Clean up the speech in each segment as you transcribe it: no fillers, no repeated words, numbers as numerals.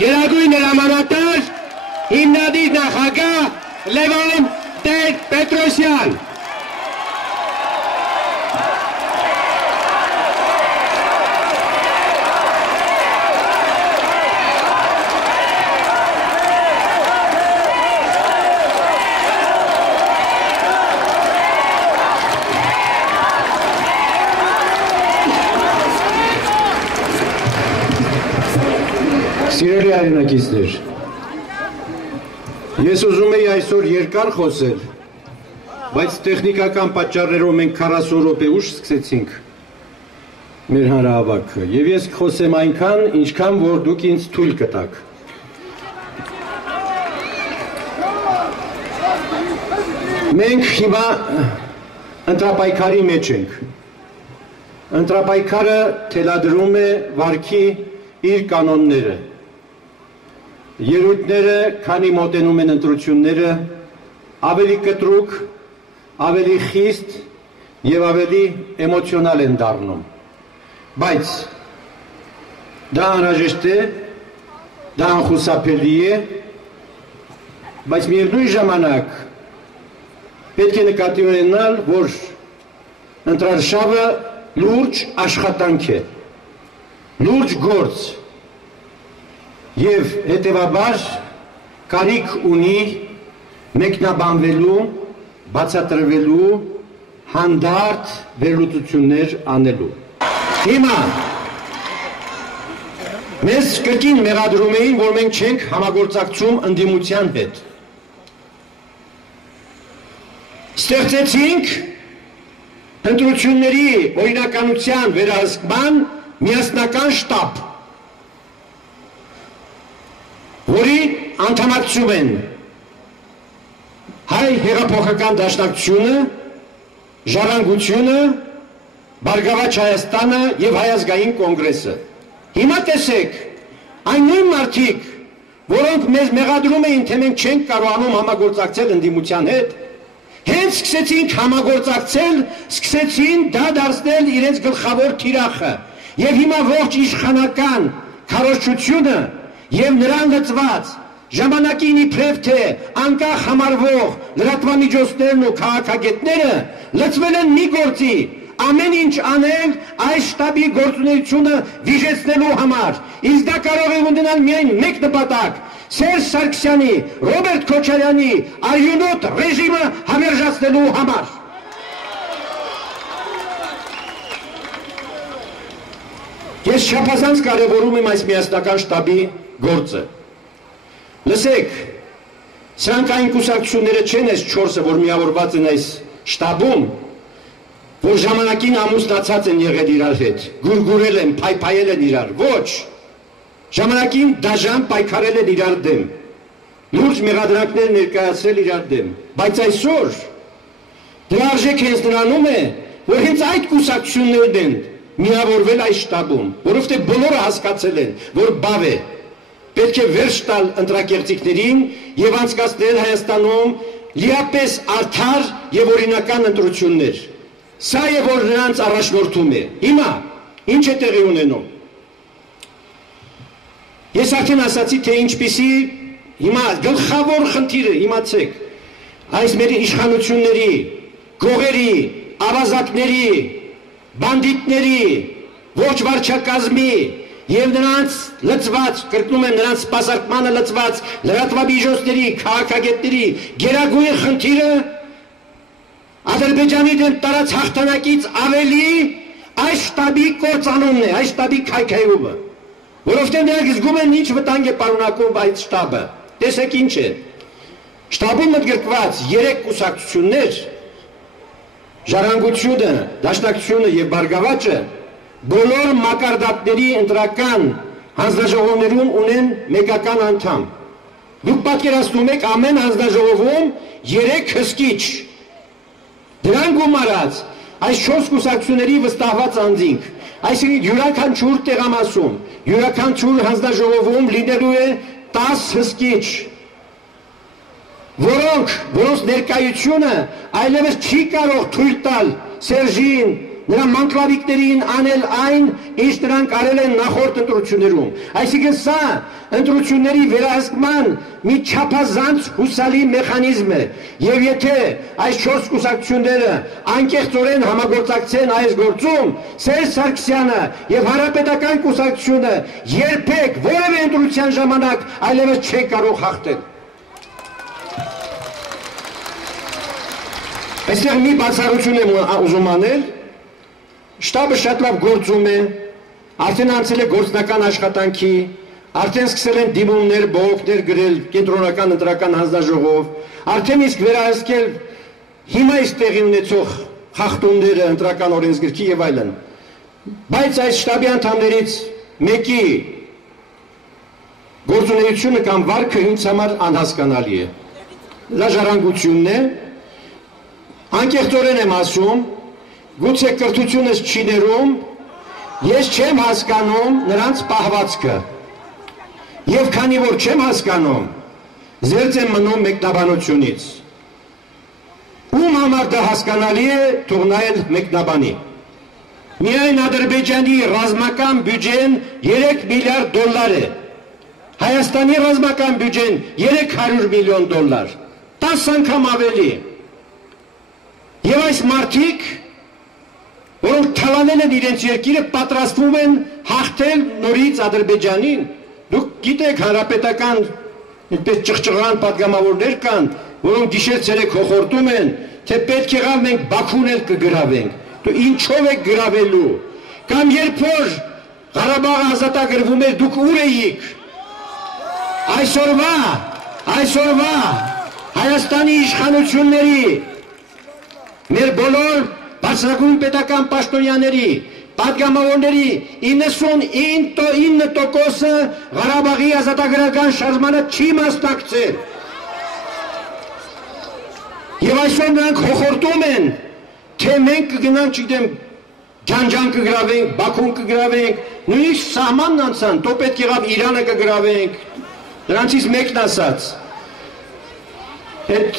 Գերագույն հրամանատար հիմնադիր նախագահ Լևոն Տեր-Պետրոսյան։ Սիրելի հայրենակիցներ, ես ուզում եի այսօր երկար խոսել, բայց տեխնիկական պատճառներով մենք 40 րոպե ուշ սկսեցինք մեր հանրահավաքը, եւ ես խոսեմ այնքան, ինչքան որ դուք ինձ թույլ կտաք։ Մենք հիմա ընտրապայքարի մեջ ենք։ Ընտրապայքարը թելադրում է վարքի իր կանոնները։ Երույթները, քանի մոտենում են ընտրությունները, ավելի կտրուկ, ավելի խիստ եւ ավելի էմոցիոնալ են դառնում։ Բայց դա անհրաժեշտ է, դա անխուսափելի է, բայց միևնույն ժամանակ պետք է նկատի ունենալ, որ ընտրարշավը լուրջ աշխատանք է, լուրջ գործ և հետևաբար կարիք ունի մեկնաբանվելու, բացատրվելու, հանդարտ վերլուծություններ անելու։ Հիմա մեզ կրկին մեղադրում էին, որ մենք չենք համագործակցում ընդդիմության հետ։ Ստեղծեցինք ընտրությունների օրինականության վերահսկման միասնական շտաբ, որի անդամակցում են հայ հեղափոխական դաշնակցությունը, ժառանգությունը, Բարգավաճ Հայաստանը եւ Հայ ազգային կոնգրեսը։ Հիմա տեսեք, այն նույն մարդիկ, որոնք մեզ մեղադրում էին, թե մենք չենք կարողանում համագործակցել ընդդիմության հետ, հենց սկսեցին համագործակցել, սկսեցին դա դարձնել իրենց գլխավոր թիրախը։ Եվ հիմա ողջ իշխանական քարոզչությունը եւ նրան լծված ժամանակին իբրև թե անկախ համարվող լրատվամիջոցներն ու քաղաքագետները լծվել են մի գործի, ամեն ինչ անել այս շտաբի գործունեությունը վիժեցնելու համար։ Իսկ դա կարող է ունենալ միայն մեկ նպատակ՝ Սերժ Սարգսյանի, Ռոբերտ Քոչարյանի արյունոտ ռեժիմը համերժացնելու համար։ Ես չափազանց կարևորում եմ այս միասնական շտաբի գործը։ Լսեք, սրանք այն կուսակցությունները չեն այս 4-ը, որ միավորված են այս շտաբում, որ ժամանակին ամուսնացած են եղել իրար հետ, գուրգուրել են, փայփայել են իրար, ոչ, ժամանակին դաժան պայքարել են իրար դեմ, լուրջ մեղադրանքներ ներկայացրել իրար դեմ, բայց այսօր դրա արժեքը հենց նրանում է, որ հենց այդ կուսակցություններն են միավորվել այս շտաբում, որովհետև բոլորը հասկացել են, որ բավ է, պետք է վերջ տալ ընտրակեղծիքներին եւ անցկացնել Հայաստանում լիապես արդար եւ օրինական ընտրություններ։ Սա է որ նրանց առաջնորդում է։ Հիմա ինչ է տեղի ունենում։ Ես արդեն ասացի, թե ինչպիսի հիմա գլխավոր խնդիրը, իմացեք, այս մեր իշխանությունների, գողերի, ավազակների, բանդիտների, ոչ վարչակազմի եւ նրանց լծված, կրկնում եմ, նրանց սպասարկմանը լծված լրատվամիջոցների, քաղաքագետների գերագույն խնդիրը Ադրբեջանի դեմ տարած հաղթանակից ավելի այս շտաբի կործանումն է, այս շտաբի քայքայումը, որովհետև նրանք զգում են ինչ վտանգ է պարունակում այդ շտաբը։ Տեսեք ինչ է։ Շտաբում ընդգրկված 3 կուսակցություններ, Ժառանգությունը, Դաշնակցությունը եւ Բարգավաճը, բոլոր մակարդակների ընտրական հանձնաժողովներում ունեն մեկական անդամ։ Դուք պատկերացնում եք ամեն հանձնաժողովում 3 հսկիչ։ Դրան գումարած այս 4 կուսակցությունների վստահված անձինք, այսինքն յուրաքանչյուր տեղամասում, յուրաքանչյուր հանձնաժողովում լինելու է 10 հսկիչ, որոնց ներկայությունը այլևս չի կարող թույլ տալ Սերժին, նրա մանկլավիկներին անել այն, ինչ նրանք արել են նախորդ ընտրություններում։ Այսինքն սա ընտրությունների վերահսկման մի չափազանց հուսալի մեխանիզմ է, եւ եթե այս 4 կուսակցությունները անկեղծորեն համագործակցեն այս գործում, Սերժ Սարգսյանը եւ Հանրապետական կուսակցությունը երբեք որևէ ընտրության ժամանակ այլևս չի կարող հաղթել։ Այստեղ մի բացառություն եմ ուզում անել, շտաբը շատ լավ գործում է, արդեն անցել է գործնական աշխատանքի, արդեն սկսել են դիմումներ, բողոքներ գրել կենտրոնական ընտրական հանձնաժողով, արդեն իսկ վերահսկել հիմա իսկ տեղի ունեցող խախտումները ընտրական օրենսգրքի եւ այլն։ Բայց այս շտաբի անդամներից մեկի գործունեությունը կամ վարքը ինձ համար անհասկանալի է։ Լաժարանգությունն է, անկեղծորեն եմ ասում, գուցե կրթությունս չի ներում, ես չեմ հասկանում նրանց պահվածքը։ Եվ քանի որ չեմ հասկանում, զերծ եմ մնում մեկնաբանությունից։ Ում համար դա հասկանալի է, թող նայել մեկնաբանի։ Միայն Ադրբեջանի ռազմական բյուջեն 3 միլիարդ դոլար է։ Հայաստանի ռազմական բյուջեն 300 միլիոն դոլար, 10 անգամ ավելի։ Եվ այս մարդիկ, որոնք թալանել են իրենց երկիրը, պատրաստվում են հաղթել նորից Ադրբեջանին։ Դուք գիտեք, հանրապետական այդպես ճղճղան պատգամավորներ կան, որոնք գիշեր-ցերեկ հոխորտում են, թե պետք եղավ մենք Բաքուն էլ կգրավենք։ Դու ինչով եք գրավելու։ Կամ երբ որ Ղարաբաղը ազատագրվում էր, դուք ուր էիք։ Այսօրվա Հայաստանի իշխանությունների, մեր բոլոր բարձրագույն պետական պաշտոնյաների, պատգամավորների 99%-ը Ղարաբաղի ազատագրական շարժմանը չի մասնակցել։ Եվ այսօր նրանք հոխորտում են, թե մենք կգնանք, չգիտեմ, Ջանջան կգրավենք, Բաքուն կգրավենք, նույնիսկ սահմանն անցան, թող պետք եղավ Իրանը կգրավենք։ Նրանցից մեկն ասաց, այդ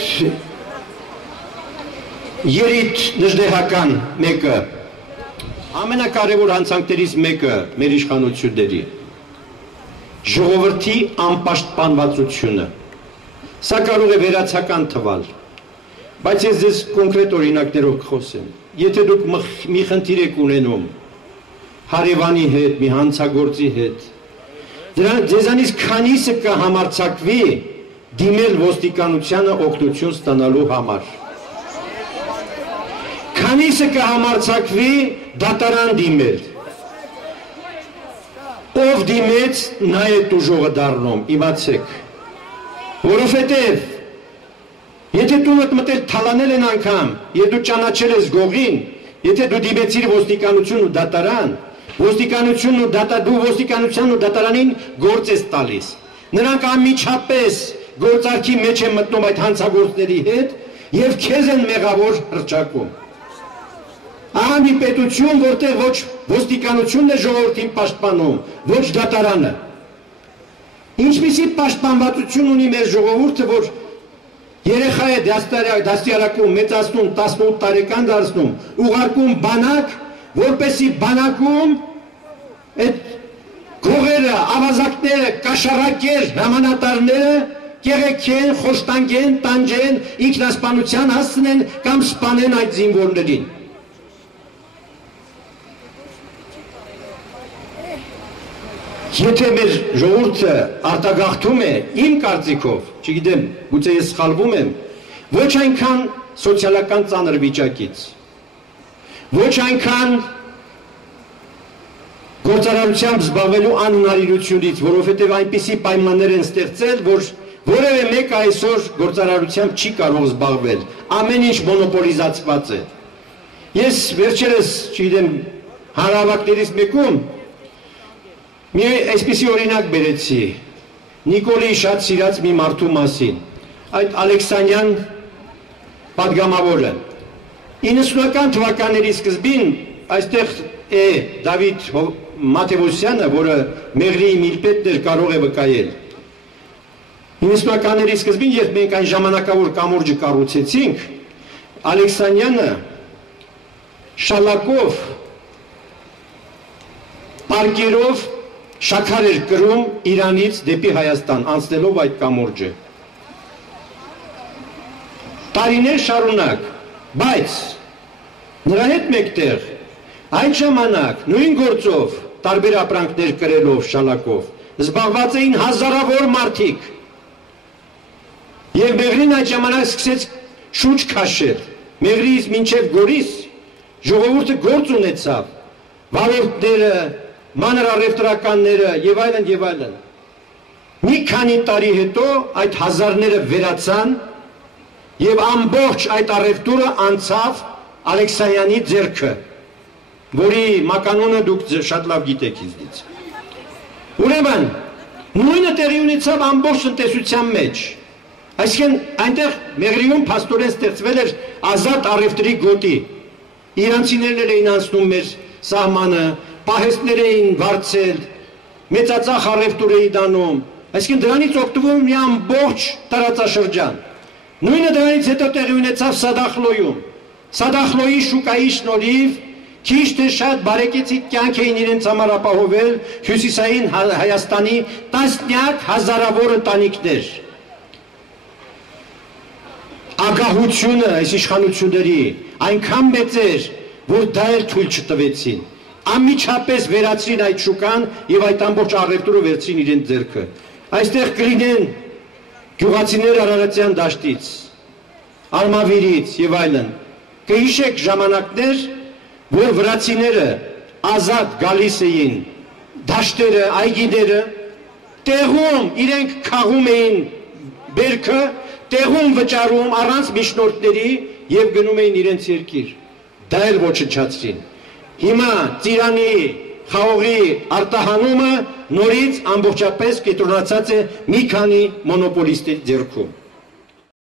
երիտ նժդեհական մեկը, ամենակարևոր հանցանքներից մեկը մեր իշխանությունների, ժողովրդի անպաշտպանվածությունը։ Սա կարող է վերացական թվալ, բայց ես ձեզ կոնկրետ օրինակներով կխոսեմ։ Եթե դուք մի խնդիր եք ունենում հարևանի հետ, մի հանցագործի հետ, ձեզանից քանիսը կհամարձակվի դիմել ոստիկանությանը օգնություն ստանալու համար։ Քանիսը կհամարձակվի դատարան դիմել։ Ով դիմեց, նա է տուժողը դառնում, իմացեք։ Որովհետև եթե դու մտել թալանել են անգամ, եւ դու ճանաչել ես գողին, եթե դու դիմեցիր ոստիկանություն ու դատարան, դու ոստիկանությանն ու դատարանին գործ ես տալիս։ Նրանք անմիջապես գործարքի մեջ են մտնում այդ հանցագործների հետ եւ քեզ են մեղավոր հռչակում։ Ահա մի պետություն, որտեղ ոչ ոստիկանությունն է ժողովրդին պաշտպանում, ոչ դատարանը։ Ինչպիսի պաշտպանվածություն ունի մեր ժողովուրդը, որ երեխա է դաստիարակում, մեծացնում, 18 տարեկան դարձնում, ուղարկում բանակ, որպեսի բանակում այդ գողերը, ավազակները, կաշառակեր, հրամանատարները կեղեքեն, խոշտանգեն, տանջեն, ինքնասպանության հասցնեն կամ սպանեն այդ զինվորներին։ Եթե մեր ժողովուրդը արտագաղթում է, իմ կարծիքով, չգիտեմ, գուցե ես սխալվում եմ, ոչ այնքան սոցիալական ծանր վիճակից, ոչ այնքան գործարարությամբ զբաղվելու անհնարինությունից, որովհետև այնպիսի պայմաններ են ստեղծել, որ որևէ մեկը այսօր գործարարությամբ չի կարող զբաղվել, ամեն ինչ մոնոպոլիզացված է։ Ես վերջերս, չգիտեմ, հանրահավաքներից մեկում մի այսպիսի օրինակ բերեցի, Նիկոլի շատ սիրած մի մարդու մասին, այդ Ալեքսանյան պատգամավորը։ 90-ական թվականների սկզբին այստեղ է Դավիթ Մաթևոսյանը, որը Մեղրիի միլպետն էր, կարող է վկայել։ 90-ականների սկզբին, երբ մենք այն ժամանակավոր կամուրջը կառուցեցինք, Ալեքսանյանը շալակով, պարկերով շաքար էր կրում Իրանից դեպի Հայաստան, անցնելով այդ կամուրջը։ Տարիներ շարունակ, բայց նրա հետ մեկտեղ այդ ժամանակ նույն գործով, տարբեր ապրանքներ կրելով, շալակով, զբաղված էին հազարավոր մարդիկ։ Եվ Մեղրին այդ ժամանակ սկսեց շունչ քաշել, Մեղրիից մինչև Գորիս ժողովուրդը գործ ունեցավ, վարորդները, մանրառևտրականները եւ այլն եւ այլն։ Մի քանի տարի հետո այդ հազարները վերացան եւ ամբողջ այդ առևտուրը անցավ Ալեքսանյանի ձեռքը, որի մականունը դուք շատ լավ գիտեք ինձնից։ Ուրեմն նույնը տեղի ունեցավ ամբողջ տնտեսության մեջ։ Այսինքն այնտեղ Մեղրիում փաստորեն ստեղծվել էր ազատ առևտրի գոտի։ Իրանցիներն էին անցնում մեր սահմանը, պահեստներ էին վարձել, մեծածախ առևտուր էին դանում, այսինքն դրանից օգտվում մի ամբողջ տարածաշրջան։ Նույնը դրանից հետո տեղի ունեցավ Սադախլոյում։ Սադախլոյի շուկայի շնորհիվ քիչ թե շատ բարեկեցիկ կյանք էին իրենց համար ապահովել հյուսիսային Հայաստանի տասնյակ հազարավոր ընտանիքներ։ Ագահությունը այս իշխանությունների այնքան մեծ էր, որ դա էլ թույլ չտվեցին։ Անմիջապես վերացրին այդ շուկան եւ այդ ամբողջ առևտուրը վերցրին իրենց ձեռքը։ Այստեղ կլինեն գյուղացիներ Արարատյան դաշտից, Արմավիրից եւ այլն։ Կհիշեք ժամանակներ, որ վրացիները ազատ գալիս էին դաշտերը, այգիները, տեղում իրենք քաղում էին բերքը, տեղում վճարում առանց միջնորդների եւ գնում էին իրենց երկիր։ Դա էլ ոչնչացրին։ Հիմա Ծիրանի խաղողի արտահանումը նորից ամբողջապես կենտրոնացած է մի քանի մոնոպոլիստի ձեռքում։